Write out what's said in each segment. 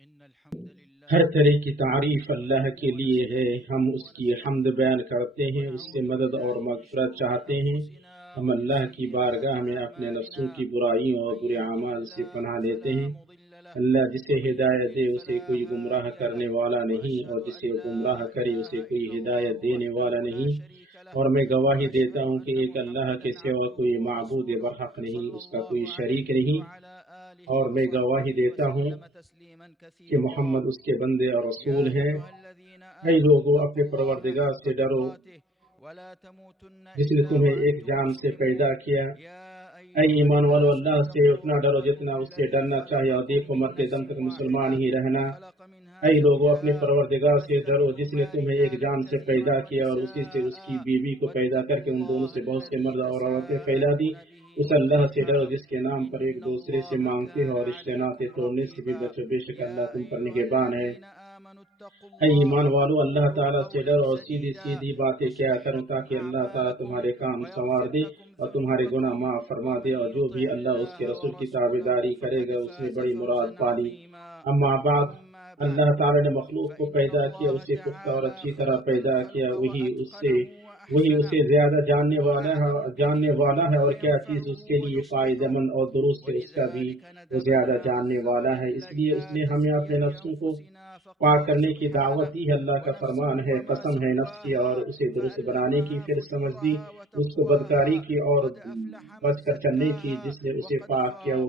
إن الحمد لله ہر طرح کی تعریف اللہ کے لیے ہے، ہم اس کی حمد بیان کرتے ہیں، اس سے مدد اور مغفرت چاہتے ہیں۔ ہم اللہ کی بارگاہ میں اپنے نفسوں کی برائیوں اور برے اعمال سے پناہ لیتے ہیں۔ اللہ جسے ہدایت دے اسے کوئی گمراہ کرنے والا نہیں، اور جسے گمراہ کرے اسے کوئی ہدایت دینے والا نہیں۔ اور میں گواہی دیتا ہوں کہ ایک اللہ کے سوا کوئی معبود برحق نہیں، اس کا کوئی شریک نہیں، اور میں گواہی دیتا ہوں کہ محمد اس کے بندے اور رسول ہیں۔ اے لوگوں، اپنے پروردگار سے ڈرو جس نے تمہیں ایک جان سے پیدا کیا۔ اے ایمان والو، اللہ سے اتنا ڈرو جتنا اس سے ڈرنا چاہیے، اور دیکھو مرتے دم تک مسلمان ہی رہنا۔ اے لوگوں، اپنے پروردگار سے ڈرو جس نے تمہیں ایک جان سے پیدا کیا اور اسی سے اس کی بیوی کو پیدا کر کے ان دونوں سے بہت سے مرد اور عورتیں پھیلا دی۔ اس اللہ سے ڈرو جس کے نام پر ایک دوسرے سے مانگتے ہو، اور رشتے ناطے توڑنے سے بھی بچو، بے شک اللہ تم پر نگہبان ہے۔ اے ایمان والو، اللہ تعالیٰ سے ڈرو اور سیدھی سیدھی باتیں کیا کرو، تاکہ اللہ تعالیٰ تمہارے کام سنوار دے اور تمہارے گناہ معاف فرما دے، اور جو بھی اللہ اس کے رسول کی تابعداری کرے گا اس نے بڑی مراد پالی۔ اما بعد، اللہ تعالیٰ نے مخلوق کو پیدا کیا، اسے پختہ اور اچھی طرح پیدا کیا، وہی اسے زیادہ جاننے والا ہے، اور کیا چیز اس کے لیے فائدہ مند اور درست ہے اس کا بھی وہ زیادہ جاننے والا ہے۔ اس لیے اس نے ہمیں اپنے نفسوں کو پاک کرنے کی دعوت دی ہے۔ اللہ کا فرمان ہے، قسم ہے نفس کی اور اسے درست بنانے کی، پھر سمجھ دی اس کو بدکاری کی اور بچ کر چلنے کی۔ جس نے اسے پاک کیا وہ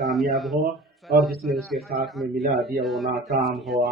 کامیاب ہوا، اور جس نے اسے خاک میں ملا دیا وہ ناکام ہوا۔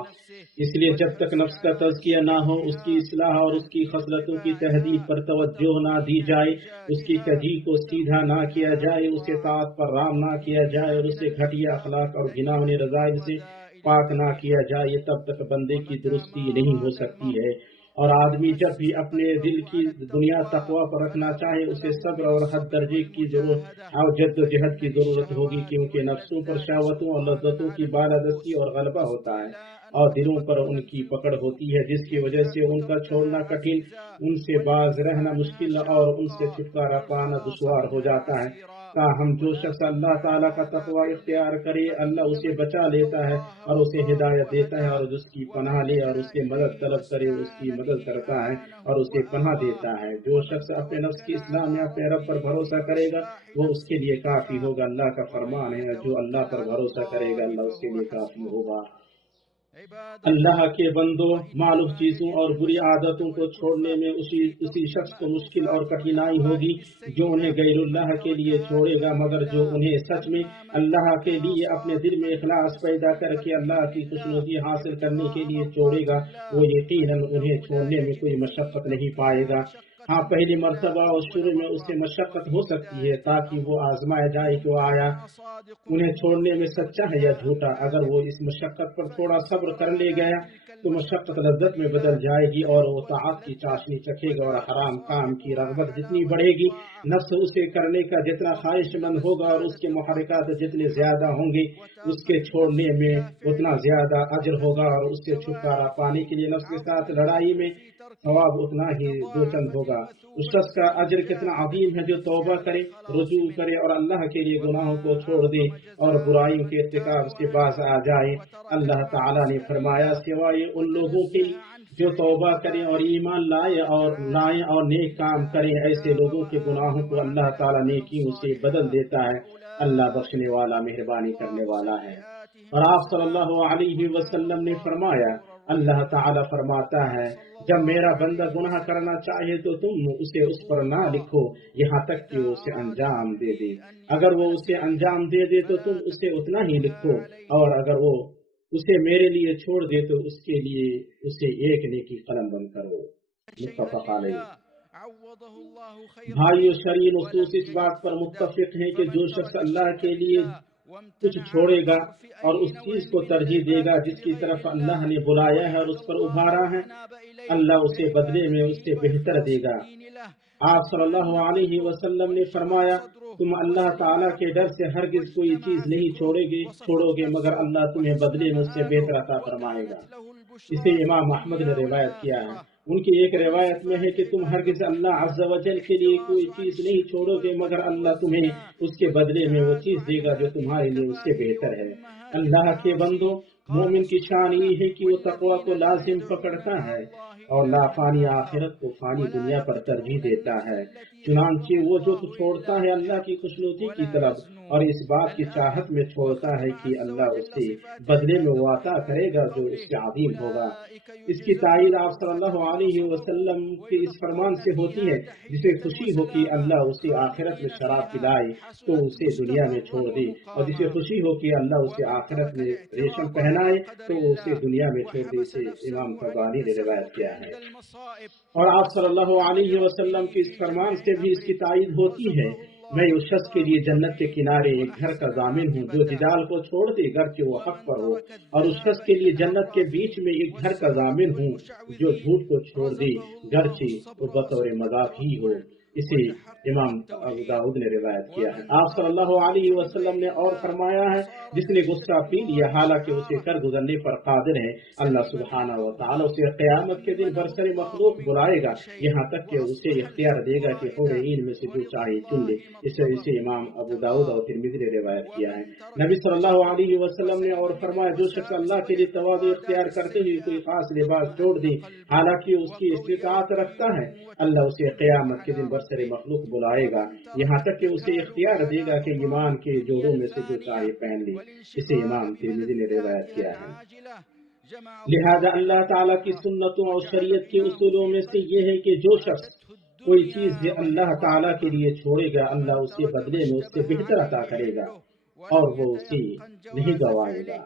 اس لیے جب تک نفس کا تزکیہ نہ ہو، اس کی اصلاح اور اس کی خصلتوں کی تہذیب پر توجہ نہ دی جائے، اس کی کجی کو سیدھا نہ کیا جائے، اسے طاعت پر رام نہ کیا جائے، اور اسے گھٹیا اخلاق اور گھناؤنے رذائل سے پاک نہ کیا جائے، تب تک بندے کی درستی نہیں ہو سکتی ہے۔ اور آدمی جب بھی اپنے دل کی دنیا تقوی پر رکھنا چاہے، اسے صبر اور حد درجے کی ضرورت اور جد و جہد کی ضرورت ہوگی، کیونکہ نفسوں پر شہوتوں اور لذتوں کی بالادستی اور غلبہ ہوتا ہے، اور دلوں پر ان کی پکڑ ہوتی ہے، جس کی وجہ سے ان کا چھوڑنا کٹھن، ان سے باز رہنا مشکل اور ان سے چھٹکارا پانا دشوار ہو جاتا ہے۔ تاہم جو شخص اللہ تعالیٰ کا تقوی اختیار کرے، اللہ اسے بچا لیتا ہے اور اسے ہدایت دیتا ہے، اور اس کی پناہ لے اور اس سے مدد طلب کرے اس کی مدد کرتا ہے اور اسے پناہ دیتا ہے۔ جو شخص اپنے نفس کی اصلاح میں اپنے رب پر بھروسہ کرے گا وہ اس کے لیے کافی ہوگا۔ اللہ کا فرمان ہے، جو اللہ پر بھروسہ کرے گا اللہ اس کے لیے کافی ہوگا۔ اللہ کے بندوں، معلوم چیزوں اور بری عادتوں کو چھوڑنے میں اسی شخص کو مشکل اور کٹھنائی ہوگی جو انہیں غیر اللہ کے لیے چھوڑے گا، مگر جو انہیں سچ میں اللہ کے لیے اپنے دل میں اخلاص پیدا کر کے اللہ کی خوشنودی حاصل کرنے کے لیے چھوڑے گا، وہ یقیناً انہیں چھوڑنے میں کوئی مشقت نہیں پائے گا۔ ہاں، پہلی مرتبہ اور شروع میں اس سے مشقت ہو سکتی ہے تاکہ وہ آزمایا جائے کہ وہ آیا انہیں چھوڑنے میں سچا ہے یا جھوٹا۔ اگر وہ اس مشقت پر تھوڑا صبر کر لے گیا تو مشقت لذت میں بدل جائے گی، اور وہ طاعت کی چاشنی چکھے گا، اور حرام کام کی رغبت جتنی بڑھے گی، نفس اسے کرنے کا جتنا خواہش مند ہوگا اور اس کے محرکات جتنے زیادہ ہوں گے، اس کے چھوڑنے میں اتنا زیادہ اجر ہوگا، اور اس سے چھٹکارا پانے کے لیے نفس کے ساتھ لڑائی میں ثواب اتنا ہی دوچند ہوگا۔ اس شخص کا اجر کتنا عظیم ہے جو توبہ کرے، رجوع کرے اور اللہ کے لیے گناہوں کو چھوڑ دے اور برائیوں کے ارتکاب سے باز آ جائے۔ اللہ تعالیٰ نے فرمایا، سوائے ان لوگوں کے جو توبہ کریں اور ایمان لائیں اور نیک کام کریں، ایسے لوگوں کے گناہوں کو اللہ تعالیٰ نیکیوں سے بدل دیتا ہے۔ اللہ بخشنے والا مہربانی کرنے والا ہے۔ اور آپ صلی اللہ علیہ وسلم نے فرمایا، اللہ تعالیٰ فرماتا ہے، جب میرا بندہ گناہ کرنا چاہے تو تم اسے اس پر نہ لکھو یہاں تک کہ وہ اسے انجام دے دے۔ اگر وہ اسے انجام دے دے تو تم اسے اتنا ہی لکھو، اور اگر وہ اسے میرے لیے چھوڑ دے تو اس کے لیے اسے ایک نیکی قلم بند کرو۔ متفق علیہ۔ بھائیو، شرعی نصوص اس بات پر متفق ہیں کہ جو شخص اللہ کے لیے کچھ چھوڑے گا اور اس چیز کو ترجیح دے گا جس کی طرف اللہ نے بلایا ہے اور اس پر ابھارا ہے، اللہ اسے بدلے میں اس سے بہتر دے گا۔ آپ صلی اللہ علیہ وسلم نے فرمایا، تم اللہ تعالیٰ کے ڈر سے ہرگز کوئی چیز نہیں چھوڑو گے مگر اللہ تمہیں بدلے میں اس سے بہتر عطا فرمائے گا۔ اسے امام احمد نے روایت کیا ہے۔ ان کی ایک روایت میں ہے کہ تم ہرگز اللہ عز و جل کے لیے کوئی چیز نہیں چھوڑو گے مگر اللہ تمہیں اس کے بدلے میں وہ چیز دے گا جو تمہارے لیے اس سے بہتر ہے۔ اللہ کے بندوں، مومن کی شان یہ ہے کہ وہ تقوی کو لازم پکڑتا ہے اور نافانی آخرت کو فانی دنیا پر ترجیح دیتا ہے۔ چنانچہ وہ جو چھوڑتا ہے اللہ کی خوشنودی کی طلب اور اس بات کی چاہت میں چھوڑتا ہے کہ اللہ اس سے بدلے میں وہ عطا کرے گا جو اس سے عظیم ہوگا۔ اس کی تائید آپ صلی اللہ علیہ وسلم کے اس فرمان سے ہوتی ہے، جسے خوشی ہو کہ اللہ اسے آخرت میں شراب پلائے تو اسے دنیا میں چھوڑ دے، اور جسے خوشی ہو کہ اللہ اسے آخرت میں ریشم پہنائے تو اسے دنیا میں چھوڑ دے۔ اسے امام طبرانی نے روایت کیا ہے۔ اور آپ صلی اللہ علیہ وسلم کے اس فرمان سے بھی اس کی تائید ہوتی ہے، میں اس شخص کے لیے جنت کے کنارے ایک گھر کا ضامن ہوں جو جدال کو چھوڑ دے گرچہ وہ حق پر ہو، اور اس شخص کے لیے جنت کے بیچ میں ایک گھر کا ضامن ہوں جو جھوٹ کو چھوڑ دے گرچہ وہ بطور مذاق ہی ہو۔ اسے امام ابو داؤد نے روایت کیا ہے۔ آپ صلی اللہ علیہ وسلم نے اور فرمایا ہے، جس نے غصہ پی لیا حالانکہ اسے کر گزرنے پر قادر ہے، اللہ سبحانہ و تعالی اسے قیامت کے دن برسر مخلوق بلائے گا، یہاں تک کہ اسے اختیار دے گا کہ حور عین میں سے جو چاہے چن لے۔ اسے امام ابو داؤد اور ترمذی نے روایت کیا ہے۔ نبی صلی اللہ علیہ وسلم نے اور فرمایا، جو شخص اللہ کے لیے تواضع اختیار کرتے ہوئے کوئی خاص لباس چھوڑ دے حالانکہ اس کی استطاعت رکھتا ہے، اللہ اسے قیامت کے دن برسر مخلوق بلائے گا، یہاں تک کہ اسے اختیار دے گا کہ ایمان کے جوڑوں میں سے جو چاہے پہن لے۔ اسے امام ترمذی نے روایت کیا ہے۔ لہذا اللہ تعالیٰ کی سنتوں اور شریعت کے اصولوں میں سے یہ ہے کہ جو شخص کوئی چیز اللہ تعالیٰ کے لیے چھوڑے گا، اللہ اسے بدلے میں اس سے بہتر عطا کرے گا اور وہ اسے نہیں گوائے گا۔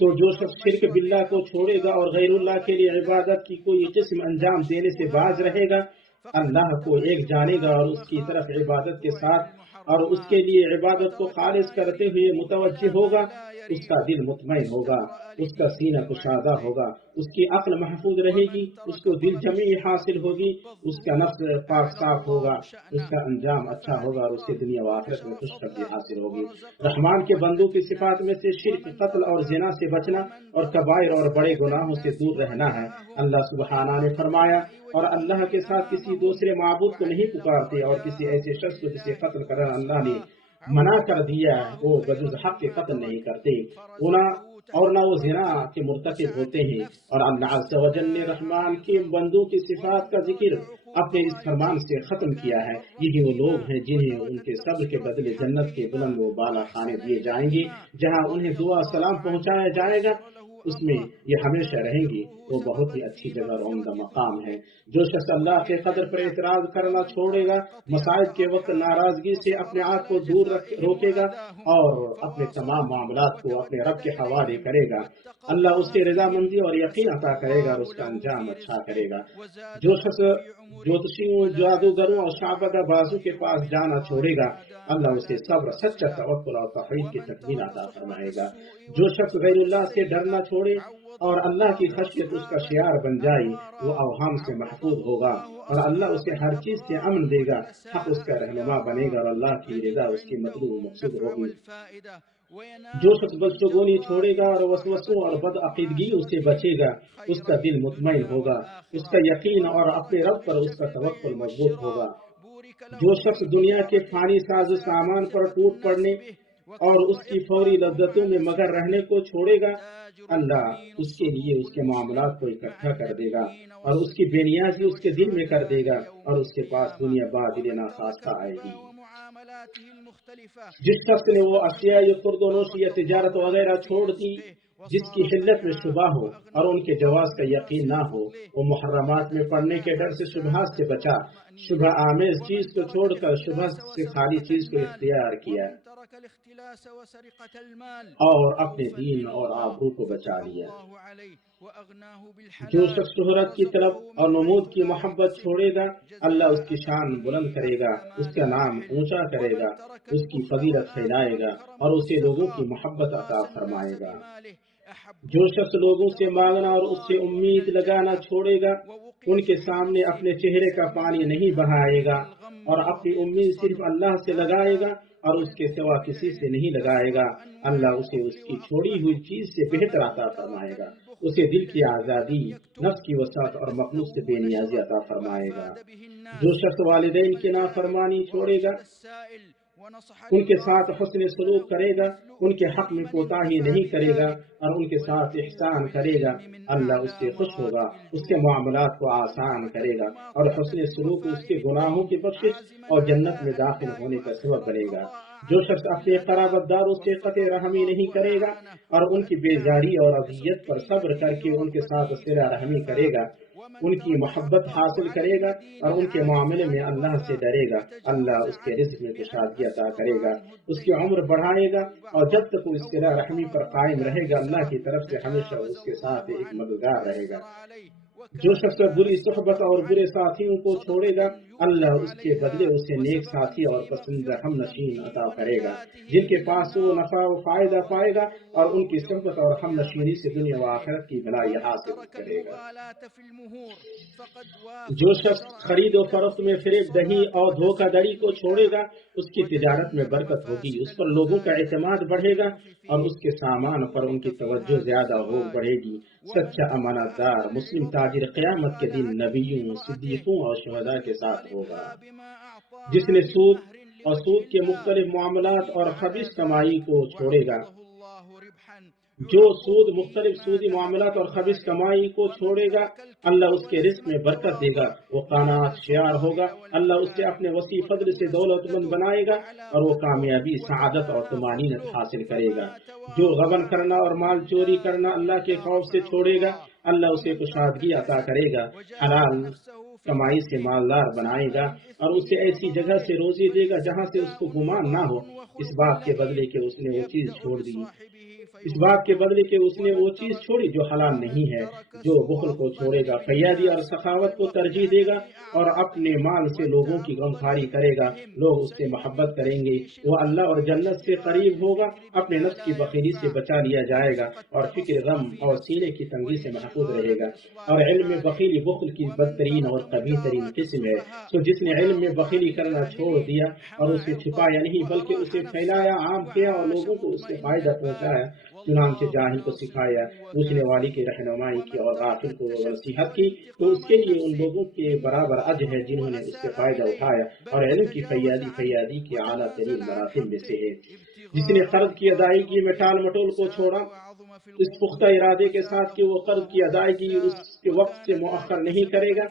جو شخص شرک باللہ کو چھوڑے گا اور غیر اللہ کے لیے عبادت کی کوئی قسم انجام دینے سے باز رہے گا، اللہ کو ایک جانے گا اور اس کی طرف عبادت کے ساتھ اور اس کے لیے عبادت کو خالص کرتے ہوئے متوجہ ہوگا، اس کا دل مطمئن ہوگا، اس کا سینہ کشادہ ہوگا، اس کی عقل محفوظ رہے گی، اس کو دل جمعی حاصل ہوگی، اس کا نفس پاک صاف ہوگا، اس کا انجام اچھا ہوگا اور اسے دنیا و آخرت میں خوشخبری حاصل ہوگی۔ رحمان کے بندوں کی صفات میں سے شرک، قتل اور زنا سے بچنا اور کبائر اور بڑے گناہوں سے دور رہنا ہے۔ اللہ سبحانہ نے فرمایا، اور اللہ کے ساتھ کسی دوسرے معبود کو نہیں پکارتے، اور کسی ایسے شخص کو جسے قتل کرنا اللہ نے منع کر دیا وہ بجز حق کے قتل نہیں کرتے، اور نہ وہ زنا کے مرتکب ہوتے ہیں۔ اور اللہ عز و جل نے رحمان کے بندوں کی صفات کا ذکر اپنے اس فرمان سے ختم کیا ہے، یہی وہ لوگ ہیں جنہیں ان کے صبر کے بدلے جنت کے بلند و بالا خانے دیے جائیں گے، جہاں انہیں دعا سلام پہنچایا جائے گا، اس میں یہ ہمیشہ رہیں گی، وہ بہت ہی اچھی جگہ اور عمدہ مقام ہے۔ جو شخص اللہ کے قدر پر اعتراض کرنا چھوڑے گا، مصائب کے وقت ناراضگی سے اپنے آپ کو دور روکے گا اور اپنے تمام معاملات کو اپنے رب کے حوالے کرے گا، اللہ اس سے رضامندی اور یقین عطا کرے گا اور اس کا انجام اچھا کرے گا۔ جو شخص جوتشیوں، جادوگروں اور شعبدہ بازو کے پاس جانا چھوڑے گا، اللہ اسے صبر، سچا توکل اور توحید کی تکمیل عطا فرمائے گا۔ جو شخص غیر اللہ سے ڈرنا چھوڑے اور اللہ کی خشیت اس کا شعار بن جائے، وہ اوہام سے محفوظ ہوگا اور اللہ اسے ہر چیز سے امن دے گا، حق اس کا رہنما بنے گا اور اللہ کی رضا اس کی مطلوب مقصود ہوگی۔ جو شخص بدشگونی چھوڑے گا اور وسوسوں اور بد عقیدگیوں سے بچے گا، اس کا دل مطمئن ہوگا، اس کا یقین اور اپنے رب پر اس کا توکل مضبوط ہوگا۔ جو شخص دنیا کے فانی ساز و سامان پر ٹوٹ پڑنے اور اس کی فوری لذتوں میں مگن رہنے کو چھوڑے گا، اللہ اس کے لیے اس کے معاملات کو اکٹھا کر دے گا اور اس کی بے نیازی اس کے دل میں کر دے گا اور اس کے پاس دنیا بادل ناخواستہ آئے گی۔ جس شخص نے وہ اشیاء یا خورد و نوش یا تجارت وغیرہ چھوڑ دی جس کی حلت میں شبہ ہو اور ان کے جواز کا یقین نہ ہو، وہ محرمات میں پڑنے کے ڈر سے شبہات سے بچا، شبہ آمیز چیز کو چھوڑ کر شبہ سے خالی چیز کو اختیار کیا اور اپنے دین اور آبرو کو بچا لیا۔ جو شخص شہرت کی طلب اور نمود کی محبت چھوڑے گا، اللہ اس کی شان بلند کرے گا، اس کا نام اونچا کرے گا، اس کی فضیلت پھیلائے گا اور اسے لوگوں کی محبت عطا فرمائے گا۔ جو شخص لوگوں سے مانگنا اور اس سے امید لگانا چھوڑے گا، ان کے سامنے اپنے چہرے کا پانی نہیں بہائے گا اور اپنی امید صرف اللہ سے لگائے گا اور اس کے سوا کسی سے نہیں لگائے گا، اللہ اسے اس کی چھوڑی ہوئی چیز سے بہتر عطا فرمائے گا، اسے دل کی آزادی، نفس کی وسعت اور مخلوق سے بے نیازی عطا فرمائے گا۔ جو شخص والدین کی نافرمانی چھوڑے گا ان کے ساتھ حسن سلوک کرے گا، ان کے حق میں کوتاہی نہیں کرے گا اور ان کے ساتھ احسان کرے گا، اللہ اس سے خوش ہوگا، اس کے معاملات کو آسان کرے گا، اور حسن سلوک اس کے گناہوں کی بخشش اور جنت میں داخل ہونے کا سبب بنے گا۔ جو شخص اپنے قرابت داروں سے قطع رحمی نہیں کرے گا اور ان کی بیزاری اور اذیت پر صبر کر کے ان کے ساتھ صلہ رحمی کرے گا، ان کی محبت حاصل کرے گا اور ان کے معاملے میں اللہ سے ڈرے گا، اللہ اس کے رزق میں کشادگی عطا کرے گا، اس کی عمر بڑھائے گا، اور جب تک وہ اس صلہ رحمی پر قائم رہے گا اللہ کی طرف سے ہمیشہ اس کے ساتھ ایک مددگار رہے گا۔ جو شخص بری صحبت اور برے ساتھیوں کو چھوڑے گا اللہ اس کے بدلے اسے نیک ساتھی اور پسندیدہ ہم نشین عطا کرے گا، جن کے پاس وہ نفع و فائدہ پائے گا اور ان کی صحبت اور ہم نشینی سے دنیا و آخرت کی بھلائی حاصل کرے گا۔ جو شخص خرید و فروخت میں فریب دہی اور دھوکہ دڑی کو چھوڑے گا اس کی تجارت میں برکت ہوگی، اس پر لوگوں کا اعتماد بڑھے گا اور اس کے سامان پر ان کی توجہ زیادہ ہو بڑھے گی۔ سچا امانت دار مسلم تاجر قیامت کے دن نبیوں، صدیقوں اور شہداء کے ساتھ ہوگا۔ جس نے سود اور سود کے مختلف معاملات اور خبیث کمائی کو چھوڑے گا، جو مختلف سودی معاملات اور خبیث کمائی کو چھوڑے گا اللہ اس کے رزق میں برکت دے گا، وہ قناعت شیار ہوگا، اللہ اس سے اپنے وسیع فضل سے دولت مند بنائے گا اور وہ کامیابی، سعادت اور طمانینت حاصل کرے گا۔ جو غبن کرنا اور مال چوری کرنا اللہ کے خوف سے چھوڑے گا اللہ اسے کشادگی عطا کرے گا، حلال کمائی سے مالدار بنائے گا اور اسے ایسی جگہ سے روزی دے گا جہاں سے اس کو گمان نہ ہو، اس بات کے بدلے کہ اس نے وہ چیز چھوڑ دی، اس بات کے بدلے کہ اس نے وہ چیز چھوڑی جو حلال نہیں ہے۔ جو بخل کو چھوڑے گا فیاضی اور سخاوت کو ترجیح دے گا اور اپنے مال سے لوگوں کی غمخواری کرے گا، لوگ اس سے محبت کریں گے، وہ اللہ اور جنت سے قریب ہوگا، اپنے نفس کی بخیلی سے بچا لیا جائے گا اور فکر غم اور سینے کی تنگی سے محفوظ رہے گا۔ اور علم میں بخیلی بخل کی بدترین اور قبیح ترین قسم ہے، سو جس نے علم میں بخیلی کرنا چھوڑ دیا اور اسے چھپایا نہیں بلکہ اسے پھیلایا، عام کیا اور لوگوں کو اس سے فائدہ پہنچایا، چنانچہ جاہل کو سکھایا، پوچھنے والی کی رہنمائی کی اور غافل کو نصیحت کی، تو اس کے لیے ان لوگوں کے برابر اجر ہے جنہوں نے اس سے فائدہ اٹھایا، اور علم کی فیاضی کی اعلیٰ ترین مراتب میں سے ہے۔ جس نے قرض کی ادائیگی میں ٹال مٹول کو چھوڑا اس پختہ ارادے کے ساتھ کہ وہ قرض کی ادائیگی اس کے وقت سے مؤخر نہیں کرے گا،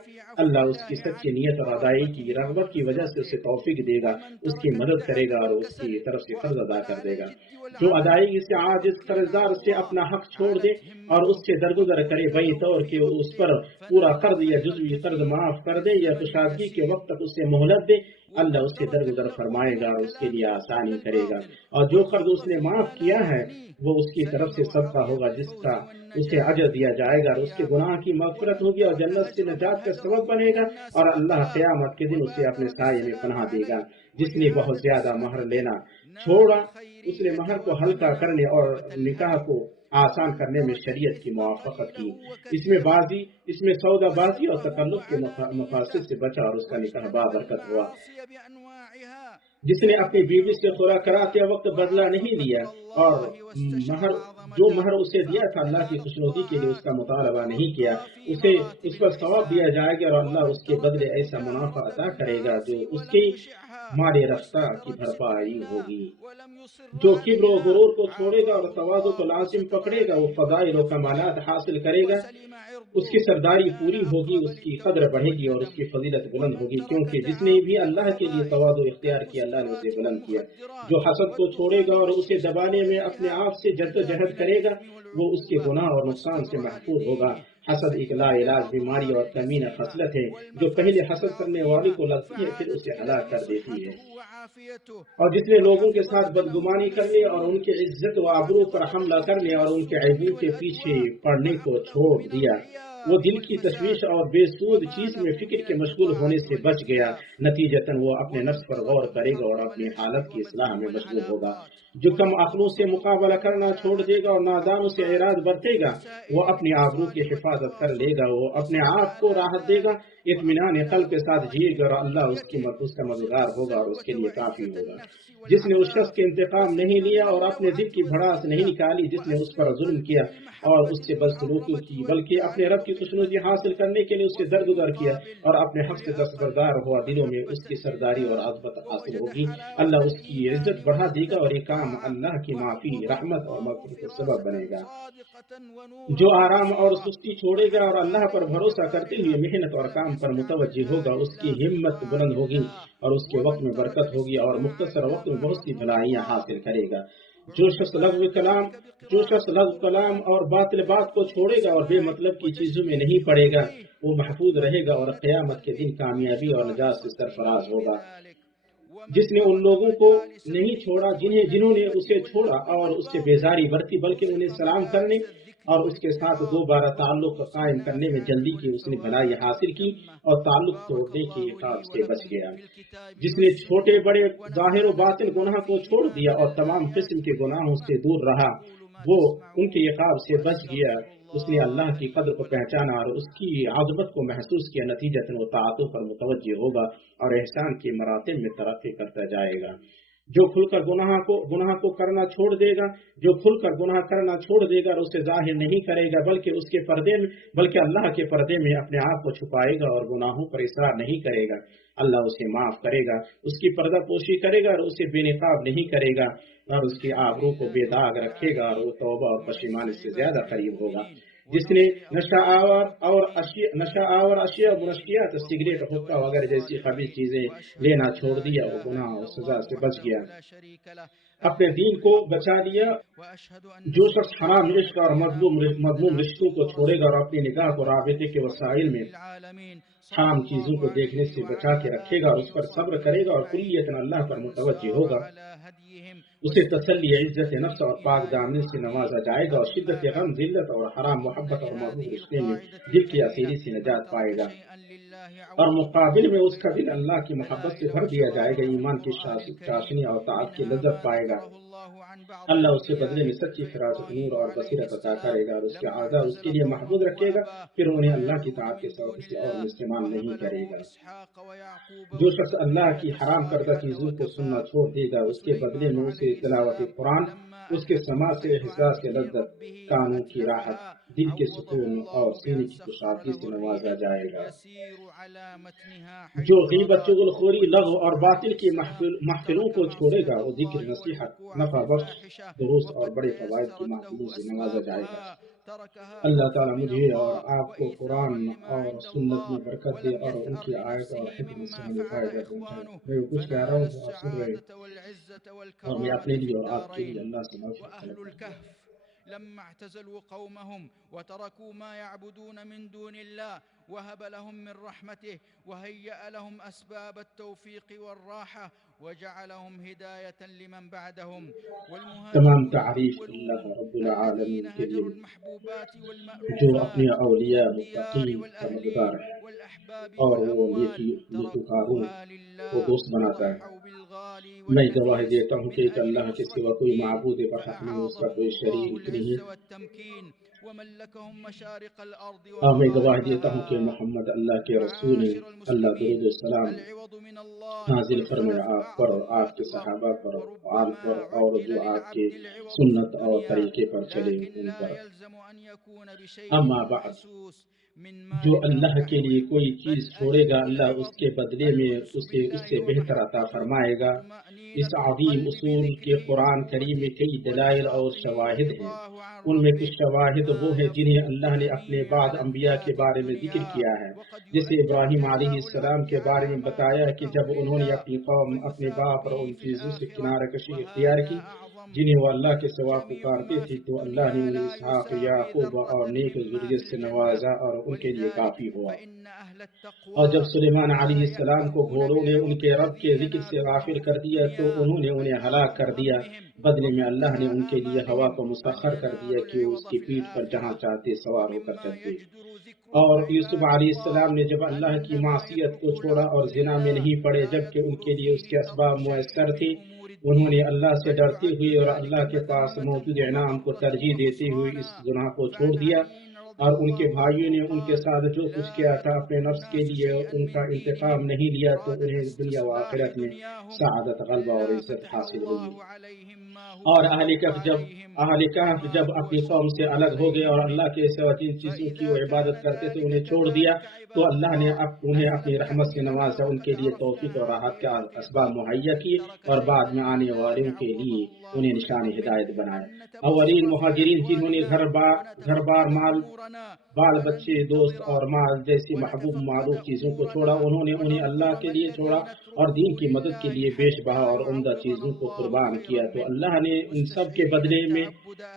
اللہ اس کی سچی نیت اور ادائیگی کی رغبت کی وجہ سے اسے توفیق دے گا، اس کی مدد کرے گا اور اس کی طرف سے قرض ادا کر دے گا۔ جو ادائیگی سے عاجز قرضدار سے اپنا حق چھوڑ دے اور اس سے درگزر کرے بئی طور کہ اس پر پورا قرض یا جزوی قرض معاف کر دے یا کشادگی کے وقت تک اسے مہلت دے، اللہ اس سے درگزر فرمائے گا اور اس کے لیے آسانی کرے گا، اور جو قرض اس نے معاف کیا ہے وہ اس کی طرف سے صدقہ ہوگا جس کا اسے اجر دیا جائے گا، اور اس کے گناہ کی مغفرت ہوگی اور جنت سے نجات کا سبب بنے گا، اور اللہ قیامت کے دن اسے اپنے سائے میں پناہ دے گا۔ جس نے بہت زیادہ مہر لینا چھوڑا اس نے مہر کو ہلکا کرنے اور نکاح کو آسان کرنے میں شریعت کی موافقت کی، اس میں سودا بازی اور تکلف کے مفاسد سے بچا اور اس کا نکاح بابرکت ہوا۔ جس نے اپنی بیوی سے خوراک کراتے وقت بدلہ نہیں لیا اور جو مہر اسے دیا تھا اللہ کی خوشنودی کے لیے اس کا مطالبہ نہیں کیا، اسے اس پر ثواب دیا جائے گا اور اللہ اس کے بدلے ایسا منافع عطا کرے گا جو اس کی مال رفتہ کی بھرپائی ہوگی۔ جو کبر و غرور کو چھوڑے گا اور تواضع کو لازم پکڑے گا وہ فضائل و کمالات حاصل کرے گا، اس کی سرداری پوری ہوگی، اس کی قدر بڑھے گی اور اس کی فضیلت بلند ہوگی، کیونکہ جس نے بھی اللہ کے لیے تواضع اختیار کیا اللہ نے اسے بلند کیا۔ جو حسد کو چھوڑے گا اور اسے دبانے میں اپنے آپ سے جدوجہد کرے گا وہ اس کے گناہ اور نقصان سے محفوظ ہوگا۔ حسد ایک لا علاج بیماری اور کمینہ خصلت ہے جو پہلے حسد کرنے والے کو لگتی ہے پھر اسے ہلاک کر دیتی ہے، اور جس نے لوگوں کے ساتھ بدگمانی کرنے اور ان کی عزت و آبرو پر حملہ کرنے اور ان کے عیبوں کے پیچھے پڑنے کو چھوڑ دیا وہ دل کی تشویش اور بے سود چیز میں فکر کے مشغول ہونے سے بچ گیا، نتیجتاً وہ اپنے نفس پر غور کرے گا اور اپنی حالت کی اصلاح میں مشغول ہوگا۔ جو کم عقلوں سے مقابلہ کرنا چھوڑ دے گا اور نادانوں سے اعراض برتے گا وہ اپنی آبرو کی حفاظت کر لے گا، وہ اپنے آپ کو راحت دے گا، اطمینان قلب کے ساتھ جیے گا اور اللہ اس کا مددگار ہوگا اور اس کے لیے کافی ہوگا۔ جس نے اس شخص کے انتقام نہیں لیا اور اپنے دل کی بھڑاس نہیں نکالی جس نے اس پر ظلم کیا اور اس سے بدسلوکی کی بلکہ اپنے رب کی خوشنودی حاصل کرنے کے لیے اس سے درگزر کیا اور اپنے حق سے دستبردار ہوا، دلوں میں اس کی سرداری اور عظمت حاصل ہوگی، اللہ اس کی عزت بڑھا دے گا اور یہ کام اللہ کی معافی، رحمت اور مغفرت کا سبب بنے گا۔ جو آرام اور سستی چھوڑے گا اور اللہ پر بھروسہ کرتے ہوئے محنت اور کام پر متوجہ ہوگا، اس کی ہمت بلند ہوگی اور اس کے وقت میں برکت ہوگی اور مختصر وقت میں بہت سی بھلائیاں حاصل کرے گا۔ جو شخص لغو کلام اور باطل بات کو چھوڑے گا اور بے مطلب کی چیزوں میں نہیں پڑے گا، وہ محفوظ رہے گا اور قیامت کے دن کامیابی اور نجات سے سرفراز ہوگا۔ جس نے ان لوگوں کو نہیں چھوڑا جنہوں نے اسے چھوڑا اور اس سے بیزاری برتی، بلکہ انہیں سلام کرنے اور اس کے ساتھ دوبارہ تعلق قائم کرنے میں جلدی کی، اس نے بھلائی حاصل کی اور تعلق توڑنے کی عقاب سے بچ گیا۔ جس نے چھوٹے بڑے ظاہر و باطن گناہ کو چھوڑ دیا اور تمام قسم کے گناہوں سے دور رہا، وہ ان کے عقاب سے بچ گیا۔ اس نے اللہ کی قدر کو پہچانا اور اس کی عظمت کو محسوس کیا، نتیجتاً وہ طاعتوں پر متوجہ ہوگا اور احسان کے مراتب میں ترقی کرتا جائے گا۔ جو کھل کر گناہ کو کرنا چھوڑ دے گا، جو کھل کر گناہ کرنا چھوڑ دے گا اور اسے ظاہر نہیں کرے گا بلکہ اللہ کے پردے میں اپنے آپ کو چھپائے گا اور گناہوں پر اصرار نہیں کرے گا، اللہ اسے معاف کرے گا، اس کی پردہ پوشی کرے گا اور اسے بے نقاب نہیں کرے گا اور اس کی آبرو کو بے داغ رکھے گا اور وہ توبہ اور پشیمانی سے زیادہ قریب ہوگا۔ جس نے نشہ آور اشیاء منشیات، سگریٹ، حقہ وغیرہ جیسی خبیث چیزیں لینا چھوڑ دیا، وہ گناہ اور سزا سے بچ گیا، اپنے دین کو بچا لیا۔ جو شخص حرام عشق اور مذموم رشتوں کو چھوڑے گا اور اپنی نگاہ کو رابطے کے وسائل میں حرام چیزوں کو دیکھنے سے بچا کے رکھے گا اور اس پر صبر کرے گا اور کلیتاً اللہ پر متوجہ ہوگا، اسے تسلی، عزت نفس اور پاک دامنی سے نوازا جائے گا اور شدت غم، ذلت اور حرام محبت اور مذموم رشتے میں دل کی اسیری سے نجات پائے گا، اور مقابل میں اس کا دل اللہ کی محبت سے بھر دیا جائے گا، ایمان کی چاشنی اور طاعت کی لذت پائے گا، اللہ اس کے بدلے میں سچی فراست، نور اور بصیرت عطا کرے گا اور اس کے اعضاء اس کے لیے محفوظ رکھے گا، پھر انہیں اللہ کی طاعت کے سوا کسی اور میں استعمال نہیں کرے گا۔ جو شخص اللہ کی حرام کردہ چیزوں کو سننا چھوڑ دے گا، اس کے بدلے میں اسے تلاوت قرآن، اس کے سماع سے احساس کی لذت، کانوں کی راحت، دل کے سکون اور سینے کی کشادگی سے نوازا جائے گا۔ جو غیبت، چغل خوری، لغو اور باطل کی محفلوں کو چھوڑے گا، وہ ذکر، نصیحت، نفع بخش دروس اور بڑے فوائد کی محفلوں سے نوازا جائے گا۔ اللہ تعالیٰ مجھے اور آپ کو قرآن اور سنت میں برکت دے اور ان کی آیت اور حکمت سے ہمیں فائدہ پہنچائے۔ میں کچھ کہہ رہا ہوں تو آپ سن رہے، اور میں اپنے لیے اور آپ کے لیے اللہ سے مغفرت طلب کرتا ہوں۔ لما اعتزلوا قومهم وتركوا ما يعبدون من دون الله وهب لهم من رحمته وهيأ لهم أسباب التوفيق والراحة وجعلهم هداية لمن بعدهم تمام والمهاجرون تعریف اللہ والوفود رب الذين العالمین کے هجروا لیے المحبوبات جو اپنے والمألوفات اولیاء، والديار متقی، والأهل پرہیزگار ہے والأحباب اور وہ والأموال نیکوکاروں تركوها کو لله دوست بناتا ہے۔ وضحوا بالغالي میں گواہی والنفيس دیتا ہوں کہ من ایک أجل اللہ کے نصرة سوا کوئی الدين معبود برحق نہیں، اس کا فأعاظهم کوئی الله شریک العز نہیں، والتمكين وملكهم مشارق الأرض اور میں گواہی دیتا ہوں کہ ومغاربها محمد اللہ کے رسول ہیں۔ معاشر اللہ درود المسلمين، و سلام العوض من الله نازل فرمائے والخلف آپ پر اور أعظم آپ کے وأكبر، صحابہ پر اور آل وربما پر، اور عجل جو آپ کے للعبد العوض في سنت اور الدنيا طریقے پر چلے لكن ان لا پر۔ يلزم أن يكون بشيء اما بعد، محسوس من جو مال أو اللہ کے لیے نحوه، کوئی چیز بل چھوڑے گا، أجل اللہ اس العوض کے بدلے میں الأنس اس بالله سے بہتر عطا ومحبته فرمائے گا۔ اس والطمأنينة عظیم القلب اصول کے بذكره قرآن کریم میں وقربته کئی دلائل اور ونشاطه شواہد ہیں۔ ورضاه عن ان میں کچھ ربه شواہد وہ مما ہیں جنہیں يفوق اللہ نے اپنے الجميع بعد على انبیاء کے الذات بارے میں ذکر الدنيا، کیا ہے، وقد جیسے يؤجل ابراہیم علیہ جزاء السلام العبد کے بارے على میں ما بتایا کہ تركه جب انہوں نے لله اپنی قوم، اپنے ويثاب باپ اور به ان في چیزوں سے الآخرة، کنارہ کشی اختیار وهذا کی أعظم. جنہیں وہ اللہ کے سوا جميع پکارتے ما تھے، في تو اللہ نے الدنيا انہیں لا اسحاق، يساوي یعقوب اور ذرة نیک مما ذریت في سے الجنة، نوازا اور ان کے لیے ولذلك کافی ہوا۔ فإن أهل اور جب التقوى سلیمان علیہ لا السلام کو يأبهون گھوڑوں نے ان بالعوض کے رب کے الذي ذکر سے غافل ينالونه في کر دیا تو الدنيا انہوں نے انہیں ہلاک فيغار کر دیا، بهم بدلے میں اللہ نے ان ومقتضى کے لیے ہوا آمالهم کو أن مسخر کر دیا ينالوا کہ وہ اس العوض کی في پیٹھ پر جہاں الآخرة. چاہتے سوار ہو کر ومما چلتے۔ يجدر ذكره اور یوسف عباد علیہ الله السلام نے جب اللہ کی أن ما معصیت کو يتركه چھوڑا العبد اور زنا میں لله نہیں پڑے لا جبکہ ان يدخل کے لیے اس فيه کے طرف اسباب شيء میسر تھے، من أمور انہوں نے الدين، اللہ سے بل ڈرتے يعد ہوئے اور ذلك اللہ کے پاس مذمة موجود انعام کو ومغبطة ترجیح دیتے ہوئے اس وخسرانا. گناہ کو چھوڑ فعن دیا، علي رضي اور ان کے الله بھائیوں عنه نے ان کے قال ساتھ جو کچھ لا کیا تھا يترك اپنے نفس کے الناس لیے شيئا ان کا من انتقام دينهم نہیں لیا، تو إرادة انہیں دنیا و استصلاح آخرت میں دنياهم سعادت، غلبہ اور إلا عزت فتح حاصل ہوگی۔ الله عليهم ما اور اہل کہف جب اپنی قوم سے الگ ہو گئے اور اللہ کے سوا جن چیزوں کی وہ عبادت کرتے تھے انہیں چھوڑ دیا تو اللہ نے انہیں اپنی رحمت سے نوازا، ان کے لیے توفیق اور راحت کے اسباب مہیا کیے اور بعد میں آنے والوں کے لیے انہیں نشان ہدایت بنایا۔ اولین مہاجرین جنہوں نے گھر بار مال بال بچے دوست اور مال جیسی محبوب معروف چیزوں کو چھوڑا، انہوں نے انہیں اللہ کے لیے چھوڑا اور دین کی مدد کے لیے بیش بہا اور عمدہ چیزوں کو قربان کیا تو اللہ نے ان سب کے بدلے میں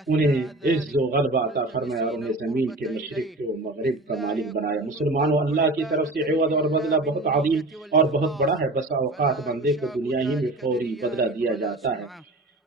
انہیں عز و غلبہ عطا فرمایا اور انہیں زمین کے مشرق و مغرب کا مالک بنایا۔ مسلمانوں، اللہ کی طرف سے عوض اور بدلہ بہت عظیم اور بہت بڑا ہے۔ بسا اوقات بندے کو دنیا ہی میں فوری بدلہ دیا جاتا ہے،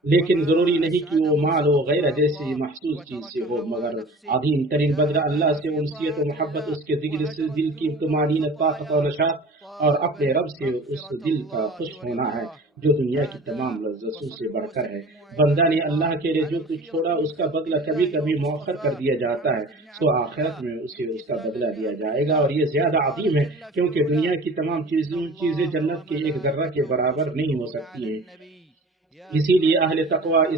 لیکن ضروری نہیں کہ وہ مال وغیرہ جیسی محسوس چیز سے ہو، مگر عظیم ترین بدلہ اللہ سے انسیت و محبت، اس کے ذکر سے دل کی طمانینت، طاقت اور نشاط اور اپنے رب سے اس دل کا خوش ہونا ہے جو دنیا کی تمام لذتوں سے بڑھ کر ہے۔ بندہ نے اللہ کے لیے جو کچھ چھوڑا اس کا بدلہ کبھی کبھی مؤخر کر دیا جاتا ہے، سو آخرت میں اسے اس کا بدلہ دیا جائے گا اور یہ زیادہ عظیم ہے، کیونکہ دنیا کی تمام چیزیں جنت کے ایک ذرہ کے برابر نہیں ہو سکتی ہیں۔ اسی لیے اہل تقوی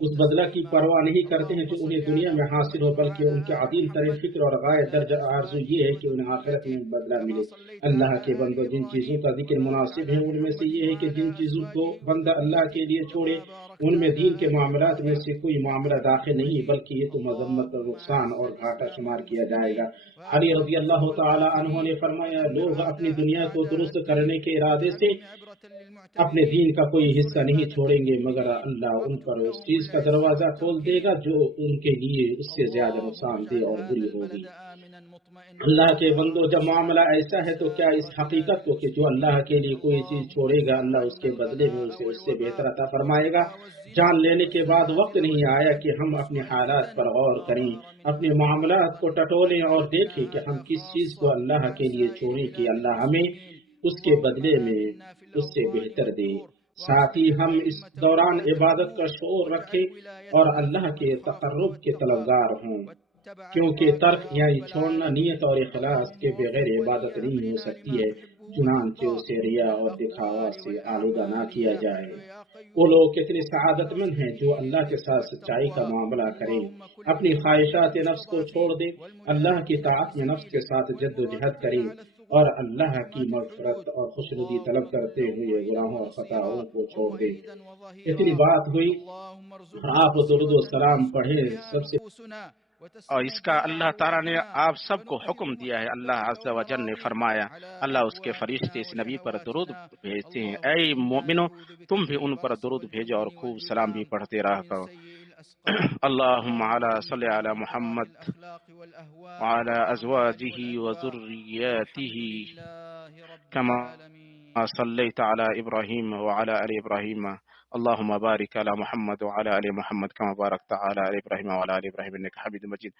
اس بدلہ کی پرواہ نہیں کرتے ہیں جو انہیں دنیا میں حاصل ہو، بلکہ ان کے عظیم ترین فکر اور غایت درجہ آرزو یہ ہے کہ انہیں آخرت میں بدلہ ملے۔ اللہ کے بندوں، جن چیزوں کا ذکر مناسب ہے ان میں سے یہ ہے کہ جن چیزوں کو بندہ اللہ کے لیے چھوڑے ان میں دین کے معاملات میں سے کوئی معاملہ داخل نہیں، بلکہ یہ تو مذمت، نقصان اور گھاٹا شمار کیا جائے گا۔ علی رضی اللہ تعالی عنہ نے فرمایا، لوگ اپنی دنیا کو درست کرنے کے ارادے سے اپنے دین کا کوئی حصہ نہیں چھوڑیں گے، مگر اللہ ان پر اس چیز کا دروازہ کھول دے گا جو ان کے لیے اس سے زیادہ نقصان دہ اور بری ہوگی۔ اللہ کے بندوں، جب معاملہ ایسا ہے تو کیا اس حقیقت کو کہ جو اللہ کے لیے کوئی چیز چھوڑے گا اللہ اس کے بدلے میں اسے اس سے بہتر عطا فرمائے گا، جان لینے کے بعد وقت نہیں آیا کہ ہم اپنے حالات پر غور کریں، اپنے معاملات کو ٹٹولیں اور دیکھیں کہ ہم کس چیز کو اللہ کے لیے چھوڑیں کہ اللہ ہمیں اس کے بدلے میں اس سے بہتر دے۔ ساتھ ہی ہم اس دوران عبادت کا شعور رکھیں اور اللہ کے تقرب کے طلبگار ہوں، کیونکہ ترک یعنی چھوڑنا نیت اور اخلاص کے بغیر عبادت نہیں ہو سکتی ہے، چنانچہ اسے ریا اور دکھاوا سے آلودہ نہ کیا جائے۔ وہ لوگ کتنے سعادت مند ہیں جو اللہ کے ساتھ سچائی کا معاملہ کریں، اپنی خواہشات نفس کو چھوڑ دیں، اللہ کی طاعت میں نفس کے ساتھ جد و جہد کریں اور اللہ کی مغفرت اور خوشنودی طلب کرتے ہوئے گناہوں اور خطاؤں کو چھوڑ دیں۔ اتنی بات ہوئی اور آپ درود و سلام پڑھیں سب سے، اور اس کا اللہ تعالیٰ نے آپ سب کو حکم دیا ہے۔ اللہ عز و جل نے فرمایا، اللہ اس کے فرشتے اس نبی پر درود بھیجتے ہیں، اے مومنو تم بھی ان پر درود بھیجو اور خوب سلام بھی پڑھتے رہا کرو۔ اللہم صلی علی محمد وعلی ازواجہ وذریاتہ کما صلیت علی ابراہیم وعلی آل ابراہیم، اللہم بارک علی محمد وعلی آل محمد کما بارکت علی ابراہیم وعلی آل ابراہیم انک حمید مجید۔